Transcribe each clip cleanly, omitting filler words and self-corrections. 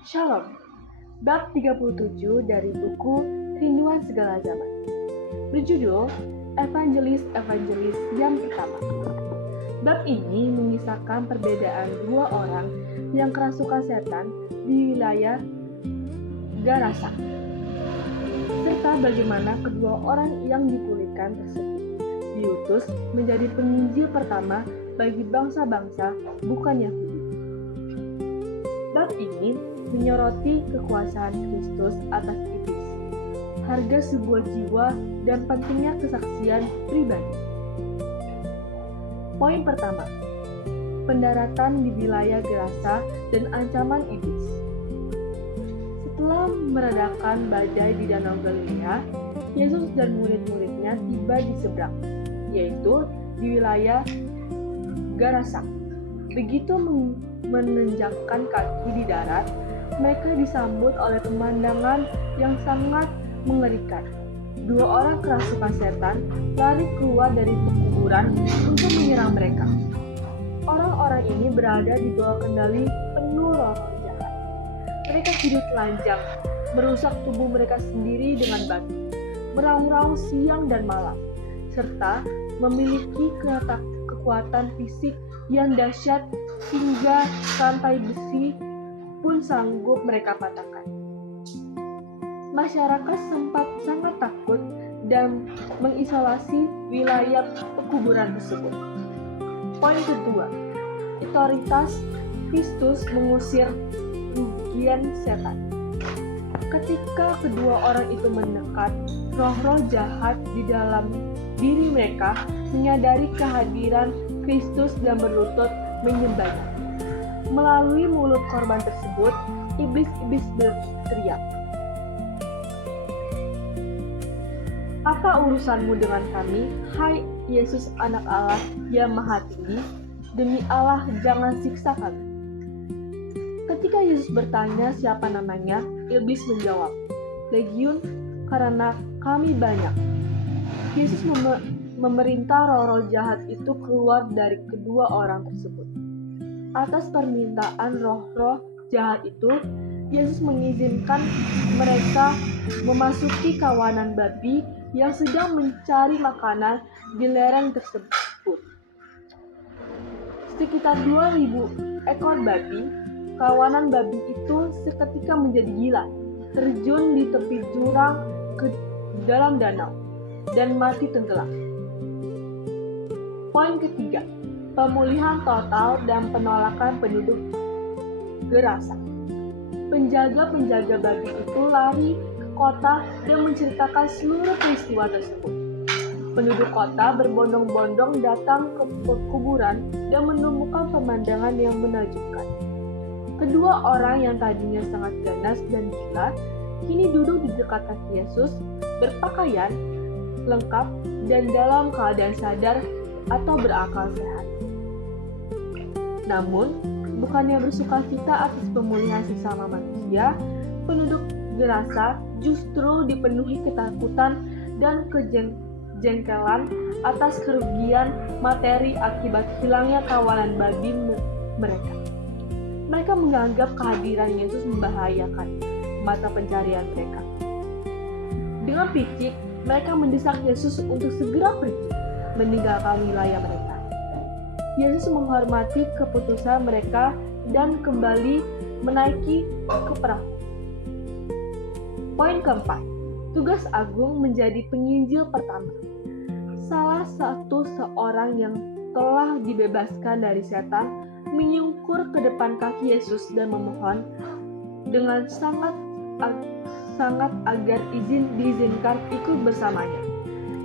Shalom, bab 37 dari buku Kerinduan Segala Zaman. Berjudul Evangelis yang pertama. Bab ini mengisahkan perbedaan dua orang yang kerasukan setan di wilayah Gerasa, serta bagaimana kedua orang yang dipulihkan tersebut diutus menjadi penginjil pertama bagi bangsa-bangsa bukan Yahudi. Bab ini menyoroti kekuasaan Kristus atas iblis, harga sebuah jiwa, dan pentingnya kesaksian pribadi. Poin pertama, pendaratan di wilayah Gerasa dan ancaman iblis. Setelah meredakan badai di Danau Galilea, Yesus dan murid-muridnya tiba di seberang, yaitu di wilayah Gerasa. Begitu menenjakkan kaki di darat, mereka disambut oleh pemandangan yang sangat mengerikan. Dua orang kerasukan setan lari keluar dari kuburan untuk menyerang mereka. Orang-orang ini berada di bawah kendali penuh roh jahat. Mereka hidup telanjang, merusak tubuh mereka sendiri dengan batu, meraung-raung siang dan malam, serta memiliki kekuatan fisik yang dahsyat hingga rantai besi pun sanggup mereka patahkan. Masyarakat sempat sangat takut dan mengisolasi wilayah pekuburan tersebut. Poin kedua, otoritas Kristus mengusir rugian setan. Ketika kedua orang itu mendekat, roh-roh jahat di dalam diri mereka menyadari kehadiran Kristus dan berlutut menyembahnya. Melalui mulut korban tersebut, iblis-iblis berteriak, "Apa urusanmu dengan kami, hai Yesus anak Allah yang maha tinggi? Demi Allah, jangan siksa kami." Ketika Yesus bertanya siapa namanya, iblis menjawab, "Legiun, karena kami banyak." Yesus memerintah roh-roh jahat itu keluar dari kedua orang tersebut. Atas permintaan roh-roh jahat itu, Yesus mengizinkan mereka memasuki kawanan babi yang sedang mencari makanan di lereng tersebut. Sekitar 2.000 ekor babi, kawanan babi itu seketika menjadi gila, terjun di tepi jurang ke dalam danau, dan mati tenggelam. Poin ketiga, pemulihan total dan penolakan penduduk Gerasa. Penjaga-penjaga babi itu lari ke kota dan menceritakan seluruh peristiwa tersebut. Penduduk kota berbondong-bondong datang ke kuburan dan menemukan pemandangan yang menakjubkan. Kedua orang yang tadinya sangat ganas dan gila, kini duduk di dekat kaki Yesus, berpakaian lengkap dan dalam keadaan sadar atau berakal sehat. Namun, bukannya bersukacita atas pemulihan sesama manusia, penduduk Gerasa justru dipenuhi ketakutan dan kejengkelan atas kerugian materi akibat hilangnya kawanan babi mereka. Mereka menganggap kehadiran Yesus membahayakan mata pencarian mereka. Dengan picik, mereka mendesak Yesus untuk segera pergi, meninggalkan wilayah mereka. Yesus menghormati keputusan mereka dan kembali menaiki ke perahu. Poin keempat, tugas agung menjadi penginjil pertama. Salah satu seorang yang telah dibebaskan dari setan menyungkur ke depan kaki Yesus dan memohon dengan sangat agar diizinkan ikut bersamanya.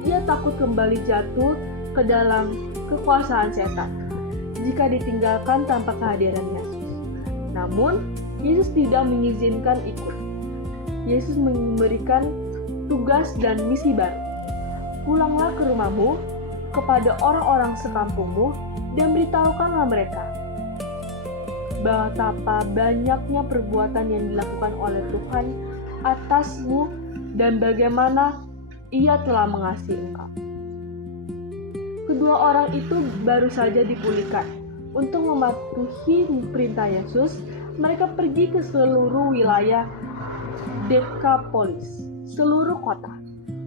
Ia takut kembali jatuh ke dalam kekuasaan setan jika ditinggalkan tanpa kehadiran Yesus. Namun, Yesus tidak mengizinkan ikut. Yesus memberikan tugas dan misi baru. Pulanglah ke rumahmu, kepada orang-orang sekampungmu, dan beritahukanlah mereka betapa banyaknya perbuatan yang dilakukan oleh Tuhan atasmu dan bagaimana Ia telah mengasihi engkau. Kedua orang itu baru saja dipulihkan. Untuk mematuhi perintah Yesus, mereka pergi ke seluruh wilayah Dekapolis, seluruh kota,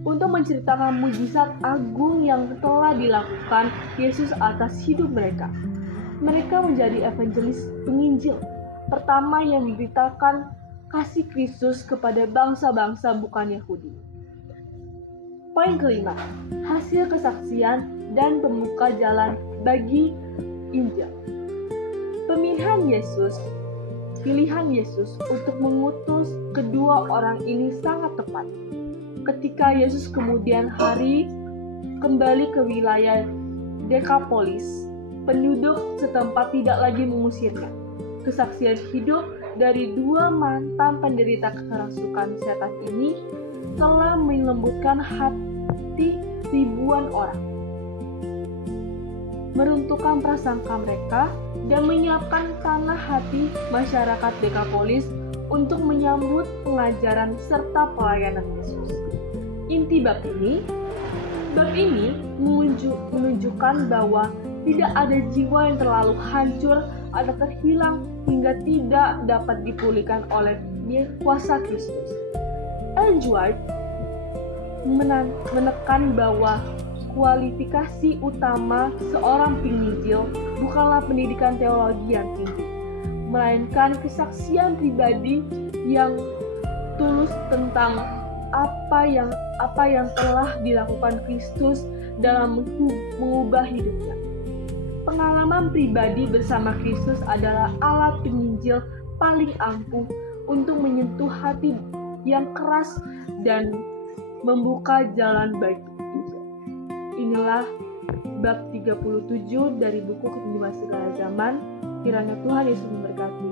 untuk menceritakan mujizat agung yang telah dilakukan Yesus atas hidup mereka. Mereka menjadi evangelis penginjil pertama yang memberitakan kasih Kristus kepada bangsa-bangsa bukan Yahudi. Poin kelima, hasil kesaksian dan pembuka jalan bagi Injil. Pilihan Yesus untuk mengutus kedua orang ini sangat tepat. Ketika Yesus kemudian hari kembali ke wilayah Dekapolis, penduduk setempat tidak lagi mengusirnya. Kesaksian hidup dari dua mantan penderita kerasukan setan ini telah melembutkan hati ribuan orang, meruntuhkan prasangka mereka, dan menyiapkan tanah hati masyarakat Dekapolis untuk menyambut pengajaran serta pelayanan Yesus. Inti bab ini menunjukkan bahwa tidak ada jiwa yang terlalu hancur atau terhilang hingga tidak dapat dipulihkan oleh kuasa Kristus. Ellen G. White menekan bahwa kualifikasi utama seorang penginjil bukanlah pendidikan teologi yang tinggi, melainkan kesaksian pribadi yang tulus tentang apa yang telah dilakukan Kristus dalam mengubah hidupnya. Pengalaman pribadi bersama Kristus adalah alat penginjil paling ampuh untuk menyentuh hati yang keras dan membuka jalan bagi Injil. Inilah bab 37 dari buku Kehidupan Segala Zaman. Kiranya Tuhan Yesus memberkati.